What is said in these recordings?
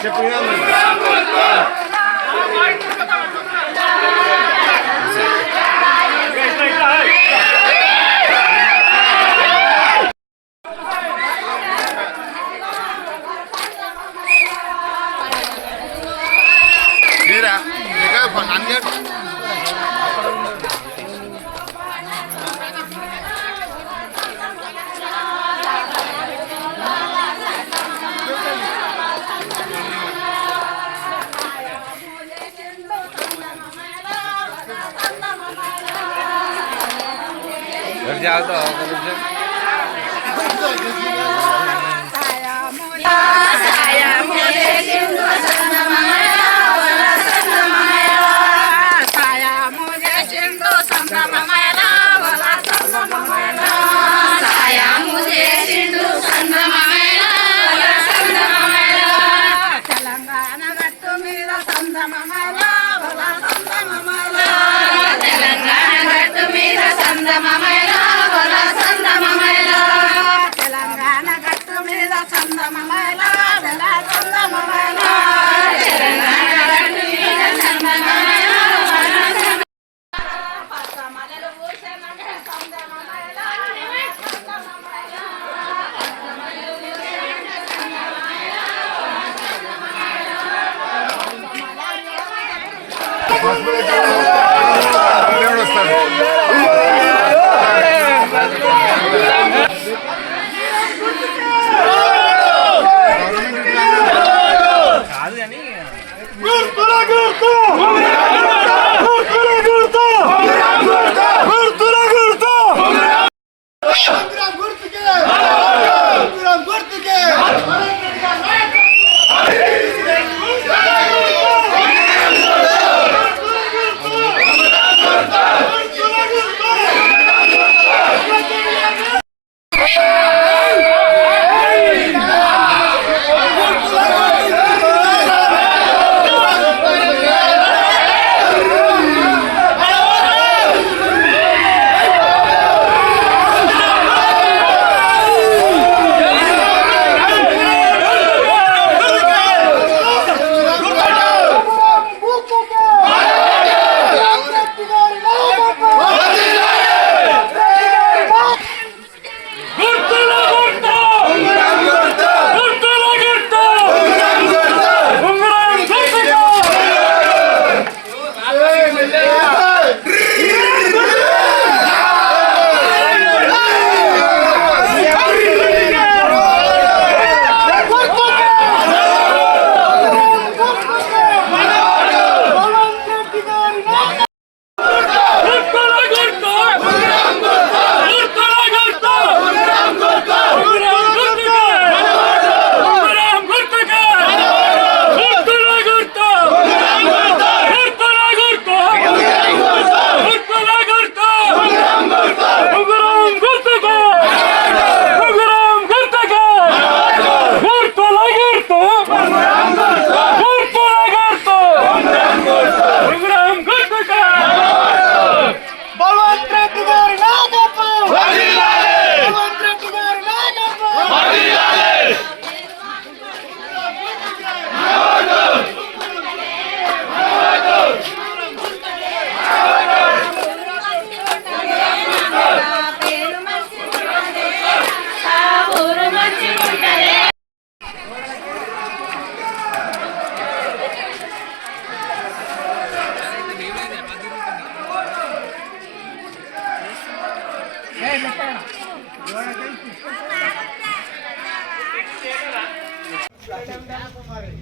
Ще поняли. કબજા આવતો કબજા Mas,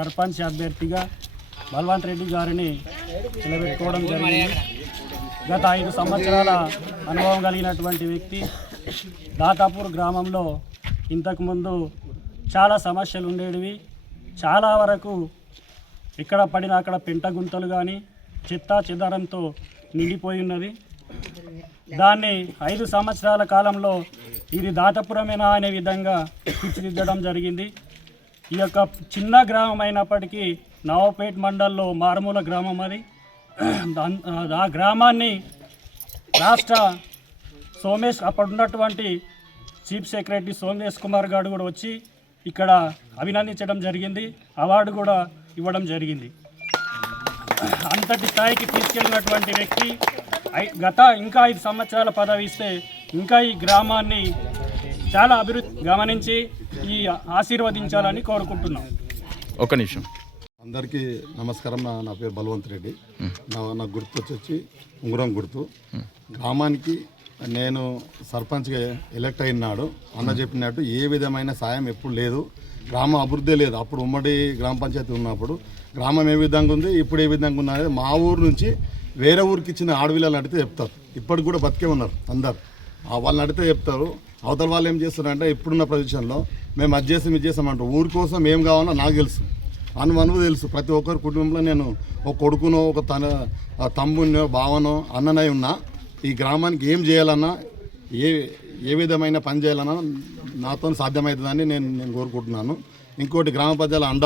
సర్పంచ్ అభ్యర్థిగా బల్వంత్ రెడ్డి గారిని నిలబెట్టుకోవడం జరిగింది. గత ఐదు సంవత్సరాల అనుభవం కలిగినటువంటి వ్యక్తి దాతాపూర్ గ్రామంలో ఇంతకుముందు చాలా సమస్యలు ఉండేవి చాలా వరకు ఎక్కడ పడిన అక్కడ పెంట గుంతలు కానీ చెత్త చెదారంతో నిండిపోయి ఉన్నది. దాన్ని ఐదు సంవత్సరాల కాలంలో ఇది దాతపురమేనా అనే విధంగా తీర్చిదిద్దడం జరిగింది. ఈ యొక్క చిన్న గ్రామం అయినప్పటికీ నవాపేట్ మండల్లో మారుమూల గ్రామం అది. ఆ గ్రామాన్ని రాష్ట్ర సోమేష్ అప్పుడున్నటువంటి చీఫ్ సెక్రటరీ సోమేష్ కుమార్ గారు కూడా వచ్చి ఇక్కడ అభినందించడం జరిగింది. అవార్డు కూడా ఇవ్వడం జరిగింది. అంతటి స్థాయికి తీసుకెళ్ళినటువంటి వ్యక్తి గత ఇంకా ఐదు సంవత్సరాల పదవి ఇస్తే ఇంకా ఈ గ్రామాన్ని చాలా అభివృద్ధి గమనించి ఈ ఆశీర్వదించాలని కోరుకుంటున్నాం. ఒక్క నిమిషం. అందరికీ నమస్కారం. నా నా పేరు బలవంత్ రెడ్డి. నా నా గుర్తు వచ్చి ఉంగరం గుర్తు. గ్రామానికి నేను సర్పంచ్గా ఎలక్ట్ అయినాడు అన్న చెప్పినట్టు ఏ విధమైన సాయం ఎప్పుడు లేదు. గ్రామం అభివృద్ధి లేదు. అప్పుడు ఉమ్మడి గ్రామ పంచాయతీ ఉన్నప్పుడు గ్రామం ఏ విధంగా ఉంది ఇప్పుడు ఏ విధంగా ఉంది అనేది మా ఊరు నుంచి వేరే ఊరికి ఇచ్చిన ఆడవిల్లలు అడిగితే చెప్తారు. ఇప్పటికి కూడా బతికే ఉన్నారు అందరు. వాళ్ళని అడిగితే చెప్తారు. అవతల వాళ్ళు ఏం చేస్తారంటే ఇప్పుడున్న పొజిషన్లో మేము అది చేసాం ఇది చేసామంటారు ఊరి కోసం ఏం కావాలో నాకు తెలుసు. అనుమనువు తెలుసు. ప్రతి ఒక్కరి కుటుంబంలో నేను ఒక కొడుకునో ఒక తన తమ్మునో బావనో అన్ననై ఉన్నా ఈ గ్రామానికి ఏం చేయాలన్నా ఏ ఏ విధమైన పని చేయాలన్నా నాతో సాధ్యమవుతుందని నేను నేను కోరుకుంటున్నాను. ఇంకోటి గ్రామ ప్రజల అండ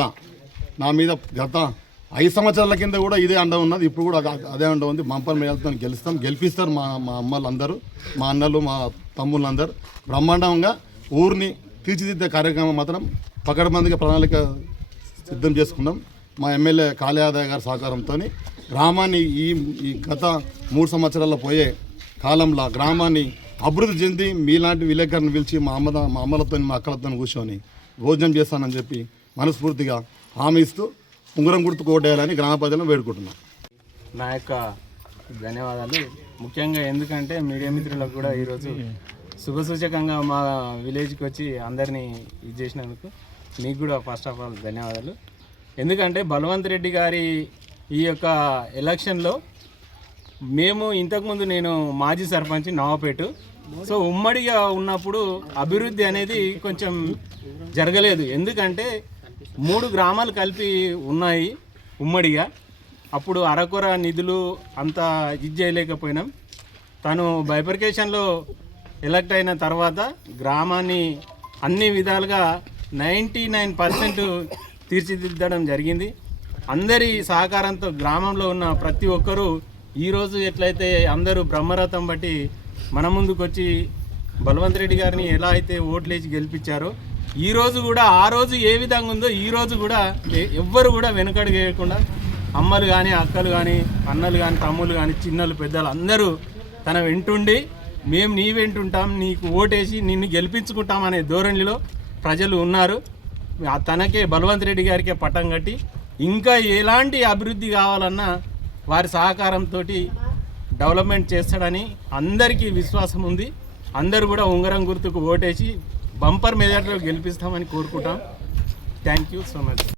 నా మీద గత ఐదు సంవత్సరాల కింద కూడా ఇదే అండ ఉన్నది. ఇప్పుడు కూడా అదే- అండ ఉంది. బంపర్ మేళతో గెలుస్తాం. గెలిపిస్తారు మా మా అమ్మలు అందరూ మా అన్నలు మా తమ్ముళ్ళు అందరూ బ్రహ్మాండంగా ఊరిని తీర్చిదిద్దే కార్యక్రమం మాత్రం పకడ్బందీగా ప్రణాళిక సిద్ధం చేసుకున్నాం. మా ఎమ్మెల్యే కాళయాదయ్య గారి సహకారంతో గ్రామాన్ని ఈ ఈ గత మూడు సంవత్సరాల్లో పోయే కాలంలో గ్రామాన్ని అభివృద్ధి చెంది మీలాంటి విలేకరులను పిలిచి మా అమ్మ మా అమ్మలతో మా అక్కలతో కూర్చొని భోజనం చేస్తానని చెప్పి మనస్ఫూర్తిగా హామీ ఇస్తూ ఉంగరం గుర్తు కోటేయాలని గ్రామ ప్రజలను వేడుకుంటున్నాం. నా యొక్క ధన్యవాదాలు. ముఖ్యంగా ఎందుకంటే మీడియా మిత్రులకు కూడా ఈరోజు శుభసూచకంగా మా విలేజ్కి వచ్చి అందరినీ ఇది చేసినందుకు మీకు కూడా ఫస్ట్ ఆఫ్ ఆల్ ధన్యవాదాలు. ఎందుకంటే బలవంత్ రెడ్డి గారి ఈ యొక్క ఎలక్షన్లో మేము ఇంతకుముందు నేను మాజీ సర్పంచ్ నవాపేటు. సో ఉమ్మడిగా ఉన్నప్పుడు అభివృద్ధి అనేది కొంచెం జరగలేదు. ఎందుకంటే మూడు గ్రామాలు కలిపి ఉన్నాయి ఉమ్మడిగా. అప్పుడు అరకొర నిధులు అంత ఇది చేయలేకపోయినాం. తను బైపర్కేషన్లో ఎలక్ట్ అయిన తర్వాత గ్రామాన్ని అన్ని విధాలుగా నైంటీ నైన్ పర్సెంట్ తీర్చిదిద్దడం జరిగింది. అందరి సహకారంతో గ్రామంలో ఉన్న ప్రతి ఒక్కరూ ఈరోజు ఎట్లయితే అందరూ బ్రహ్మరథం బట్టి మన ముందుకు వచ్చి బలవంత్ రెడ్డి గారిని ఎలా అయితే ఓట్లేసి గెలిపించారో ఈరోజు కూడా ఆ రోజు ఏ విధంగా ఉందో ఈ రోజు కూడా ఎవ్వరు కూడా వెనుకడుగు వేయకుండా అమ్మలు కానీ అక్కలు కానీ అన్నలు కానీ తమ్ముళ్ళు కానీ చిన్నలు పెద్దలు అందరూ తన వెంటుండి మేము నీ వెంటుంటాం నీకు ఓటేసి నిన్ను గెలిపించుకుంటాం అనే ధోరణిలో ప్రజలు ఉన్నారు. తనకే బలవంత్ రెడ్డి గారికే పట్టం కట్టి ఇంకా ఎలాంటి అభివృద్ధి కావాలన్నా వారి సహకారంతో డెవలప్మెంట్ చేస్తాడని అందరికీ విశ్వాసం ఉంది. అందరూ కూడా ఉంగరం గుర్తుకు ఓటేసి బంపర్ మెజార్టీలో గెలిపిస్తామని కోరుకుంటాం. Thank you so much